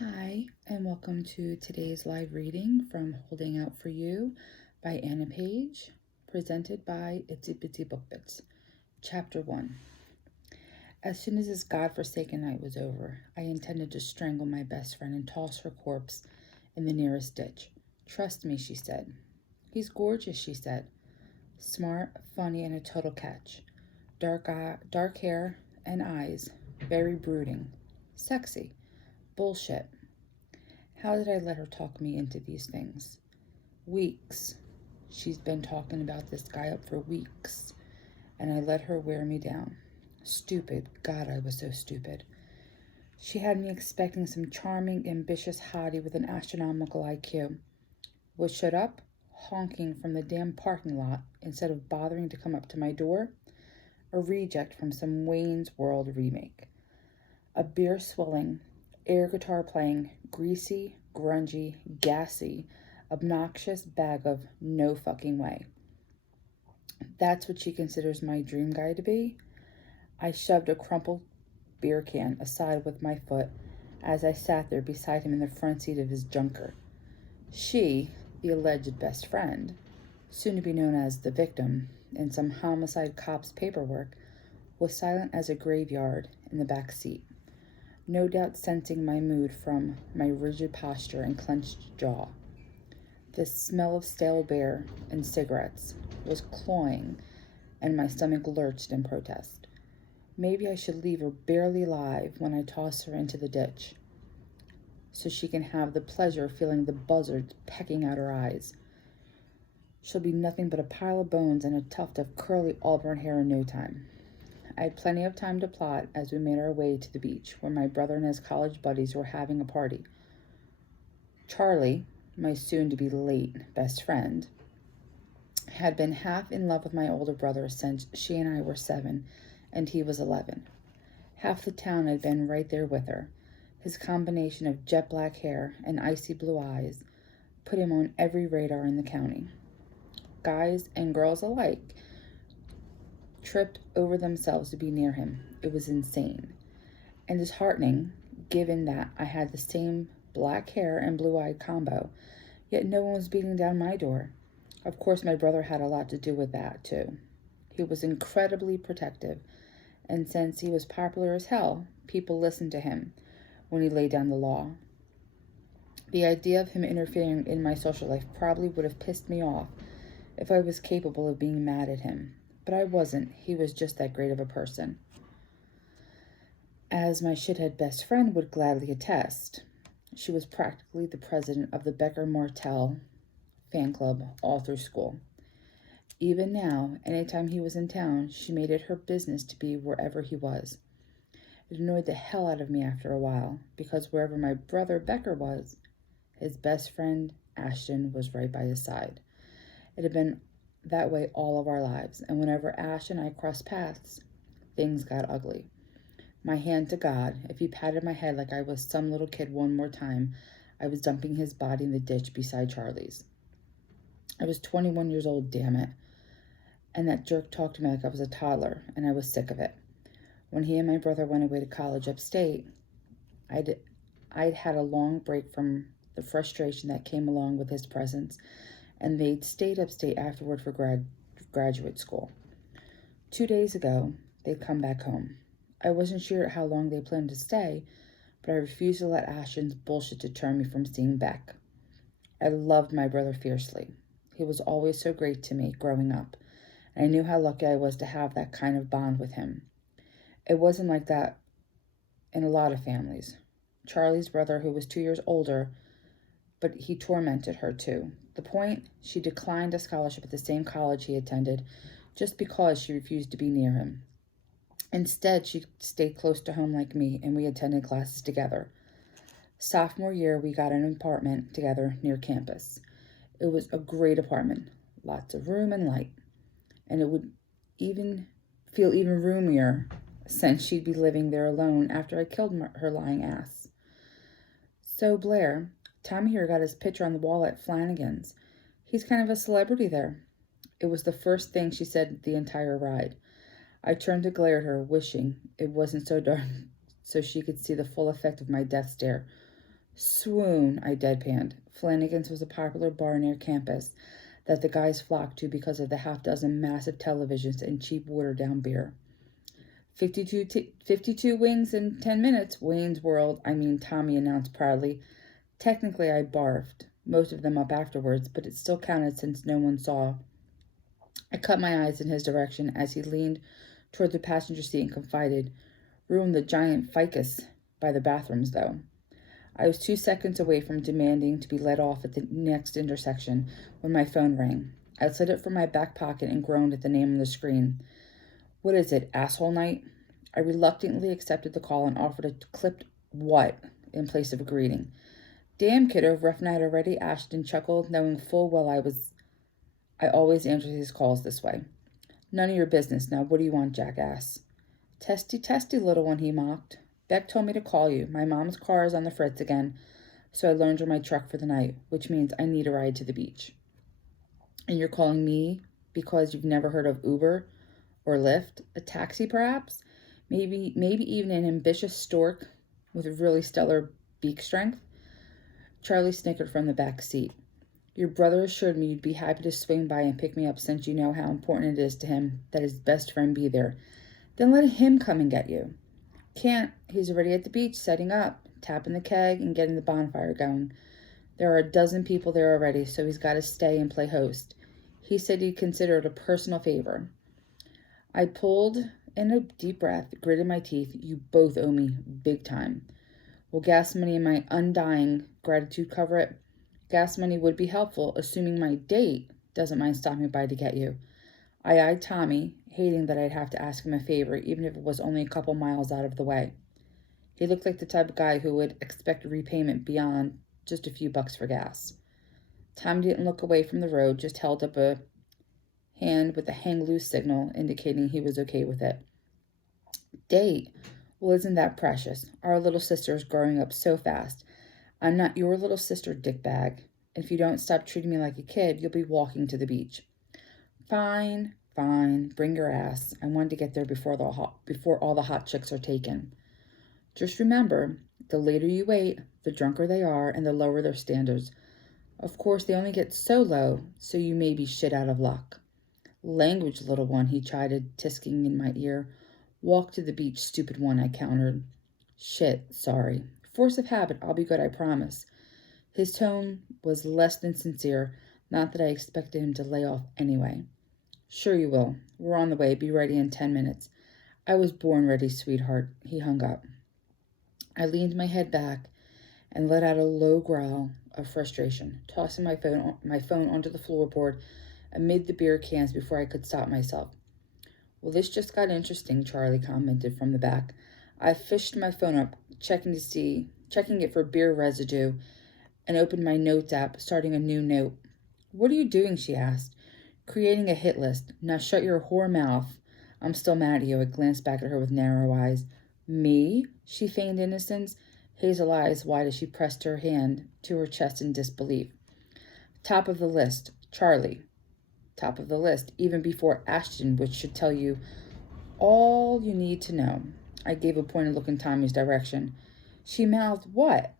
Hi, and welcome to today's live reading from Holding Out for You by Anna Paige, presented by Itsy Bitsy Book Bits. Chapter 1. As soon as this godforsaken night was over, I intended to strangle my best friend and toss her corpse in the nearest ditch. Trust me, she said. He's gorgeous, she said. Smart, funny, and a total catch. Dark hair and eyes, very brooding. Sexy. Bullshit. How did I let her talk me into these things? Weeks. She's been talking about this guy up for weeks, and I let her wear me down. Stupid. God, I was so stupid. She had me expecting some charming, ambitious hottie with an astronomical IQ. Was shut up, honking from the damn parking lot instead of bothering to come up to my door. A reject from some Wayne's World remake. A beer swilling, air guitar playing, greasy, grungy, gassy, obnoxious bag of no fucking way. That's what she considers my dream guy to be? I shoved a crumpled beer can aside with my foot as I sat there beside him in the front seat of his junker. She, the alleged best friend, soon to be known as the victim in some homicide cop's paperwork, was silent as a graveyard in the back seat, no doubt sensing my mood from my rigid posture and clenched jaw. The smell of stale beer and cigarettes was cloying, and my stomach lurched in protest. Maybe I should leave her barely alive when I toss her into the ditch, so she can have the pleasure of feeling the buzzards pecking out her eyes. She'll be nothing but a pile of bones and a tuft of curly auburn hair in no time. I had plenty of time to plot as we made our way to the beach, where my brother and his college buddies were having a party. Charlie, my soon-to-be late best friend, had been half in love with my older brother since she and I were 7 and he was 11. Half the town had been right there with her. His combination of jet black hair and icy blue eyes put him on every radar in the county. Guys and girls alike tripped over themselves to be near him. It was insane and disheartening, given that I had the same black hair and blue-eyed combo, yet no one was beating down my door. Of course, my brother had a lot to do with that, too. He was incredibly protective, and since he was popular as hell, people listened to him when he laid down the law. The idea of him interfering in my social life probably would have pissed me off if I was capable of being mad at him. But I wasn't. He was just that great of a person. As my shithead best friend would gladly attest, she was practically the president of the Becker Martell fan club all through school. Even now, anytime he was in town, she made it her business to be wherever he was. It annoyed the hell out of me after a while, because wherever my brother Becker was, his best friend Ashton was right by his side. It had been that way all of our lives, and whenever Ash and I crossed paths, things got ugly. My hand to God, if he patted my head like I was some little kid one more time, I was dumping his body in the ditch beside Charlie's. I was 21 years old, damn it, and that jerk talked to me like I was a toddler, and I was sick of it. When he and my brother went away to college upstate, I'd had a long break from the frustration that came along with his presence, and they'd stayed upstate afterward for graduate school. 2 days ago, they'd come back home. I wasn't sure how long they planned to stay, but I refused to let Ashton's bullshit deter me from seeing Beck. I loved my brother fiercely. He was always so great to me growing up, and I knew how lucky I was to have that kind of bond with him. It wasn't like that in a lot of families. Charlie's brother, who was 2 years older, but he tormented her too. The point, she declined a scholarship at the same college he attended just because she refused to be near him. Instead, she stayed close to home like me, and we attended classes together. Sophomore year, we got an apartment together near campus. It was a great apartment, lots of room and light, and it would even feel even roomier since she'd be living there alone after I killed her lying ass. So Blair, Tom here got his picture on the wall at Flanagan's. He's kind of a celebrity there. It was the first thing she said the entire ride. I turned to glare at her, wishing it wasn't so dark so she could see the full effect of my death stare. Swoon, I deadpanned. Flanagan's was a popular bar near campus that the guys flocked to because of the half-dozen massive televisions and cheap watered-down beer. 52 wings in 10 minutes, Wayne's World, Tommy announced proudly. Technically, I barfed most of them up afterwards, but it still counted since no one saw. I cut my eyes in his direction as he leaned toward the passenger seat and confided, "Ruined the giant ficus by the bathrooms, though." I was 2 seconds away from demanding to be let off at the next intersection when my phone rang. I slid it from my back pocket and groaned at the name on the screen. "What is it, asshole night?" I reluctantly accepted the call and offered a clipped "what" in place of a greeting. "Damn, kiddo, rough night already," Ashton chuckled, knowing full well I always answered his calls this way. "None of your business. Now what do you want, jackass?" "Testy, testy, little one," he mocked. "Beck told me to call you. My mom's car is on the fritz again, so I loaned her my truck for the night, which means I need a ride to the beach." "And you're calling me because you've never heard of Uber or Lyft? A taxi, perhaps? Maybe even an ambitious stork with really stellar beak strength?" Charlie snickered from the back seat. "Your brother assured me you'd be happy to swing by and pick me up since you know how important it is to him that his best friend be there. Then let him come and get you." "Can't. He's already at the beach setting up, tapping the keg and getting the bonfire going. There are a dozen people there already, so he's got to stay and play host. He said he'd consider it a personal favor." I pulled in a deep breath, gritted my teeth. "You both owe me big time. Will gas money and my undying gratitude cover it?" "Gas money would be helpful, assuming my date doesn't mind stopping by to get you." I eyed Tommy, hating that I'd have to ask him a favor, even if it was only a couple miles out of the way. He looked like the type of guy who would expect a repayment beyond just a few bucks for gas. Tommy didn't look away from the road, just held up a hand with a hang loose signal, indicating he was okay with it. "Date? Well, isn't that precious? Our little sister is growing up so fast. I'm not your little sister, dickbag. If you don't stop treating me like a kid, you'll be walking to the beach." Fine. Bring your ass. I wanted to get there before all the hot chicks are taken. Just remember, the later you wait, the drunker they are and the lower their standards. Of course, they only get so low, so you may be shit out of luck." "Language, little one," he chided, tisking in my ear. "Walk to the beach, stupid one," I countered. "Shit, sorry. Force of habit, I'll be good, I promise." His tone was less than sincere, not that I expected him to lay off anyway. "Sure you will. We're on the way. Be ready in 10 minutes. "I was born ready, sweetheart." He hung up. I leaned my head back and let out a low growl of frustration, tossing my phone onto the floorboard amid the beer cans before I could stop myself. "Well, this just got interesting," Charlie commented from the back. I fished my phone up, checking it for beer residue, and opened my notes app, starting a new note. "What are you doing?" she asked. "Creating a hit list. Now shut your whore mouth. I'm still mad at you." I glanced back at her with narrow eyes. "Me?" She feigned innocence, hazel eyes wide as she pressed her hand to her chest in disbelief. "Top of the list. Charlie. Top of the list, even before Ashton, which should tell you all you need to know." I gave a pointed look in Tommy's direction. She mouthed, "What?"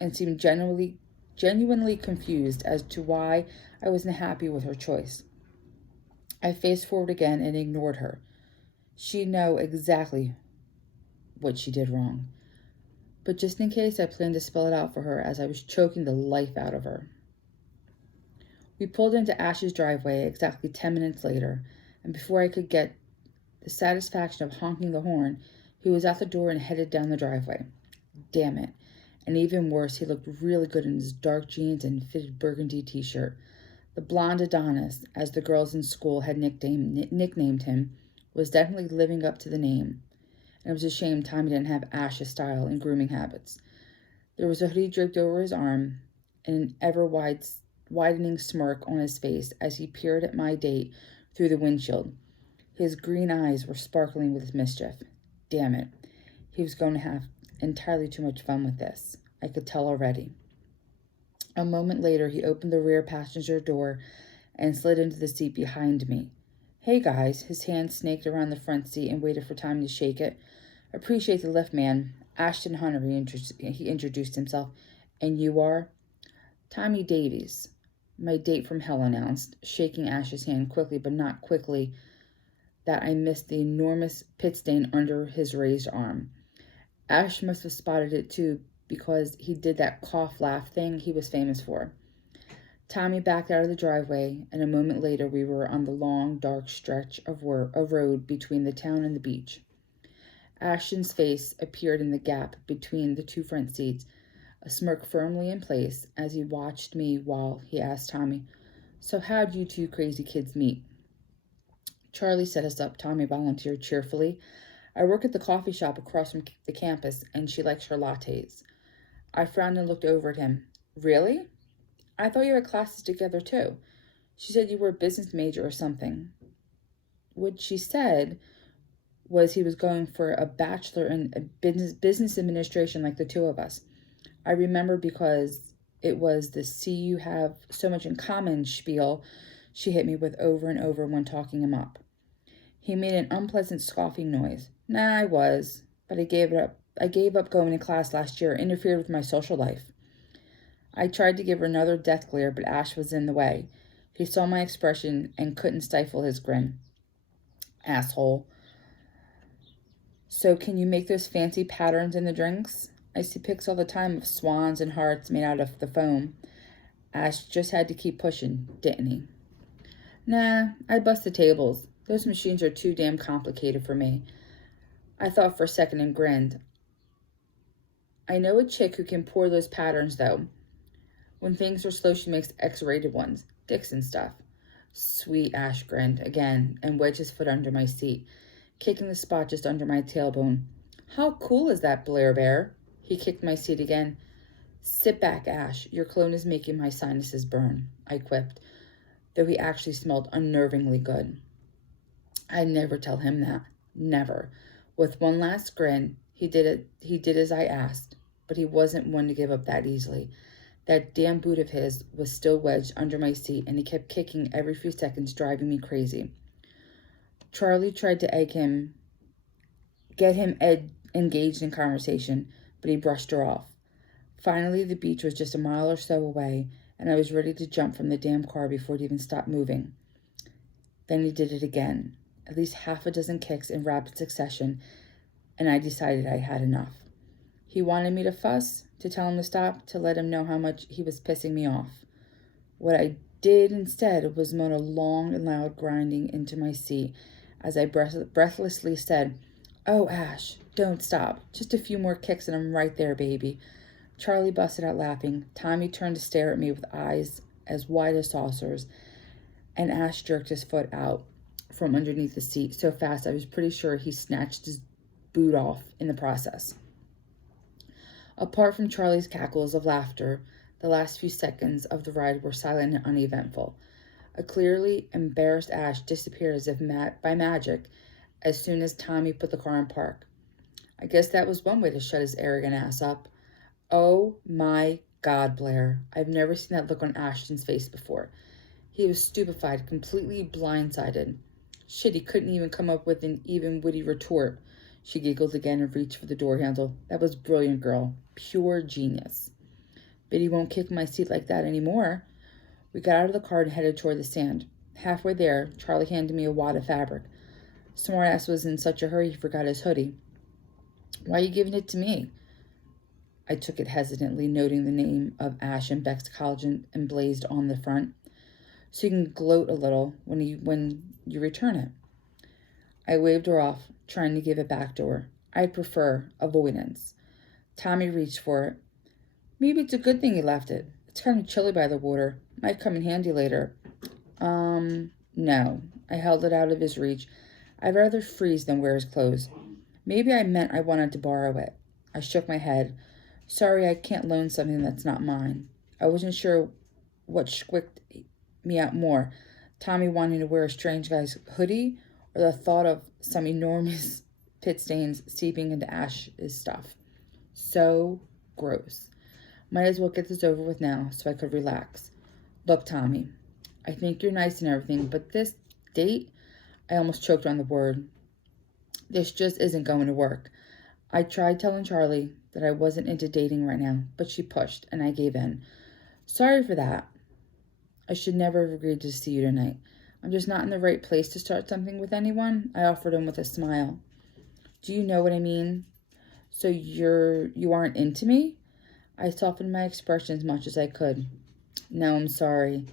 and seemed genuinely confused as to why I wasn't happy with her choice. I faced forward again and ignored her. She'd know exactly what she did wrong. But just in case, I planned to spell it out for her as I was choking the life out of her. We pulled into Ash's driveway exactly 10 minutes later, and before I could get the satisfaction of honking the horn, he was out the door and headed down the driveway. Damn it. And even worse, he looked really good in his dark jeans and fitted burgundy t-shirt. The blonde Adonis, as the girls in school had nicknamed him, was definitely living up to the name. And it was a shame Tommy didn't have Ash's style and grooming habits. There was a hoodie draped over his arm and an ever-widening smirk on his face as he peered at my date through the windshield. His green eyes were sparkling with mischief. Damn it. He was going to have entirely too much fun with this. I could tell already. A moment later, he opened the rear passenger door and slid into the seat behind me. "Hey, guys." His hand snaked around the front seat and waited for time to shake it. "Appreciate the lift, man. Ashton Hunter," he introduced himself. And you are? Tommy Davies. My date from hell announced, shaking Ash's hand quickly, but not quickly that I missed the enormous pit stain under his raised arm. Ash must have spotted it too, because he did that cough-laugh thing he was famous for. Tommy backed out of the driveway, and a moment later we were on the long, dark stretch of road between the town and the beach. Ashton's face appeared in the gap between the two front seats, a smirk firmly in place as he watched me while he asked Tommy, "So how'd you two crazy kids meet?" "Charlie set us up," Tommy volunteered cheerfully. "I work at the coffee shop across from the campus, and she likes her lattes." I frowned and looked over at him. "Really? I thought you had classes together too. She said you were a business major or something." What she said was he was going for a bachelor in business administration like the two of us. I remember because it was the "see you have so much in common" spiel she hit me with over and over when talking him up. He made an unpleasant scoffing noise. "Nah, I was, but I gave it up. I gave up going to class last year. It interfered with my social life." I tried to give her another death glare, but Ash was in the way. He saw my expression and couldn't stifle his grin. "Asshole. So can you make those fancy patterns in the drinks? I see pics all the time of swans and hearts made out of the foam." Ash just had to keep pushing, didn't he? "Nah, I bust the tables. Those machines are too damn complicated for me." I thought for a second and grinned. "I know a chick who can pour those patterns, though. When things are slow, she makes X-rated ones. Dixon stuff." Sweet, Ash grinned again and wedged his foot under my seat, kicking the spot just under my tailbone. "How cool is that, Blair Bear?" He kicked my seat again. "Sit back, Ash. Your cologne is making my sinuses burn," I quipped, though he actually smelled unnervingly good. I'd never tell him that. Never. With one last grin, he did as I asked, but he wasn't one to give up that easily. That damn boot of his was still wedged under my seat, and he kept kicking every few seconds, driving me crazy. Charlie tried to get him engaged in conversation, but he brushed her off. Finally, the beach was just a mile or so away, and I was ready to jump from the damn car before it even stopped moving. Then he did it again, at least half a dozen kicks in rapid succession, and I decided I had enough. He wanted me to fuss, to tell him to stop, to let him know how much he was pissing me off. What I did instead was moan a long and loud grinding into my seat as I breathlessly said, "Oh, Ash, don't stop. Just a few more kicks and I'm right there, baby." Charlie busted out laughing. Tommy turned to stare at me with eyes as wide as saucers, and Ash jerked his foot out from underneath the seat so fast I was pretty sure he snatched his boot off in the process. Apart from Charlie's cackles of laughter, the last few seconds of the ride were silent and uneventful. A clearly embarrassed Ash disappeared as if by magic as soon as Tommy put the car in park. I guess that was one way to shut his arrogant ass up. Oh my God, Blair. I've never seen that look on Ashton's face before. He was stupefied, completely blindsided. Shit, he couldn't even come up with an even witty retort. She giggled again and reached for the door handle. "That was brilliant, girl. Pure genius." "But he won't kick my seat like that anymore." We got out of the car and headed toward the sand. Halfway there, Charlie handed me a wad of fabric. Smartass was in such a hurry he forgot his hoodie. "Why are you giving it to me?" I took it hesitantly, noting the name of Ash and Beck's college emblazoned on the front. "So you can gloat a little when you return it." I waved her off, trying to give it back to her. I'd prefer avoidance. Tommy reached for it. "Maybe it's a good thing he left it. It's kind of chilly by the water. Might come in handy later." No. I held it out of his reach. "I'd rather freeze than wear his clothes." "Maybe I meant I wanted to borrow it." I shook my head. "Sorry, I can't loan something that's not mine." I wasn't sure what squicked me out more, Tommy wanting to wear a strange guy's hoodie, or the thought of some enormous pit stains seeping into Ash's stuff. So gross. Might as well get this over with now so I could relax. "Look, Tommy, I think you're nice and everything, but this date," I almost choked on the word, "this just isn't going to work. I tried telling Charlie that I wasn't into dating right now, but she pushed, and I gave in. Sorry for that. I should never have agreed to see you tonight. I'm just not in the right place to start something with anyone, I offered him with a smile. Do you know what I mean? So you aren't into me? I softened my expression as much as I could. No, I'm sorry.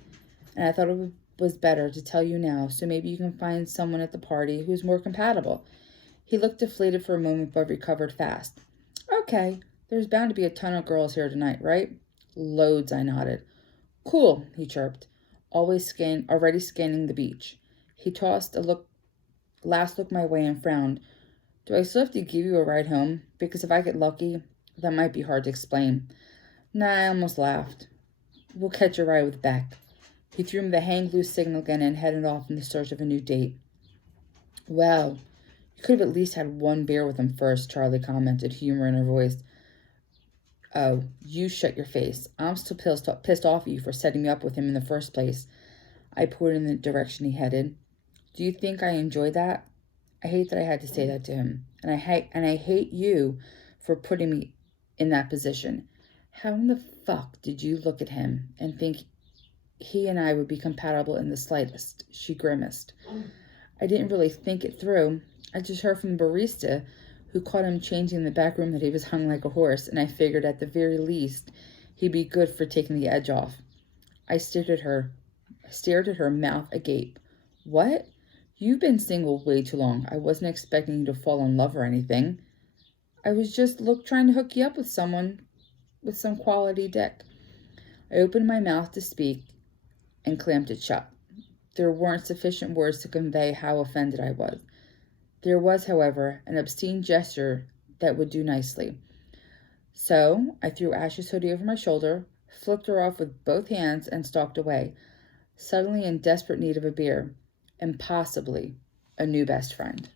And I thought it was better to tell you now, so maybe you can find someone at the party who's more compatible. He looked deflated for a moment, but recovered fast. Okay, there's bound to be a ton of girls here tonight, right? Loads, I nodded. Cool, he chirped, already scanning the beach. He tossed a last look my way and frowned. Do I still have to give you a ride home? Because if I get lucky, that might be hard to explain. Nah, I almost laughed. We'll catch a ride with Beck. He threw me the hang loose signal again and headed off in the search of a new date. Well, you could have at least had one beer with him first, Charlie commented, humor in her voice. Oh, you shut your face. I'm still pissed off at you for setting me up with him in the first place. I pointed in the direction he headed. Do you think I enjoy that? I hate that I had to say that to him. And I hate you for putting me in that position. How in the fuck did you look at him and think he and I would be compatible in the slightest? She grimaced. I didn't really think it through. I just heard from the barista who caught him changing in the back room that he was hung like a horse, and I figured at the very least he'd be good for taking the edge off. I stared at her, mouth agape. What? You've been single way too long. I wasn't expecting you to fall in love or anything. I was just trying to hook you up with someone with some quality dick. I opened my mouth to speak and clamped it shut. There weren't sufficient words to convey how offended I was. There was, however, an obscene gesture that would do nicely. So I threw Ash's hoodie over my shoulder, flipped her off with both hands, and stalked away, suddenly in desperate need of a beer, and possibly a new best friend.